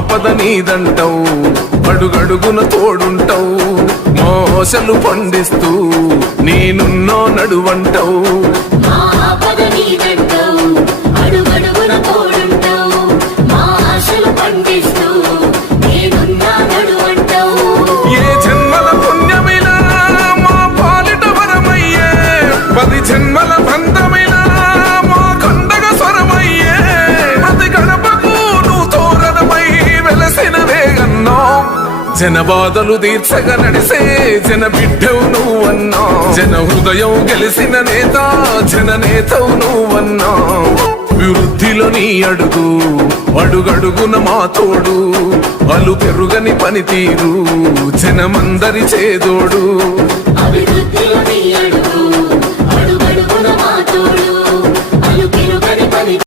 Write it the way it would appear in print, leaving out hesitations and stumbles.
ఆపద నీదంటావు, అడుగడుగున తోడుంటావు, మోసలు పండిస్తూ నేనున్నో నడువంటావు. ఏ జన్మల పుణ్యమైనా మా పాలిట వరమయ్యే, 10 జన్మల బంధమైనా మా కండగ స్వరమయ్యే. ప్రతి గడపకు నువ్వు తోరణమై వెలసిన వేగన్నా, జన బాధలు తీర్చగా నడిసే జన బిడ్డవు నువ్వన్నా. జన హృదయం గెలిసిన నేత జన నేతవు నువ్వన్నా. అభివృద్ధిలో నీ అడుగు, అడుగడుగున మా తోడు, అలు పెరుగని పనితీరు జనమందరి చేదోడు. అభివృద్ధిలో నీ అడుగు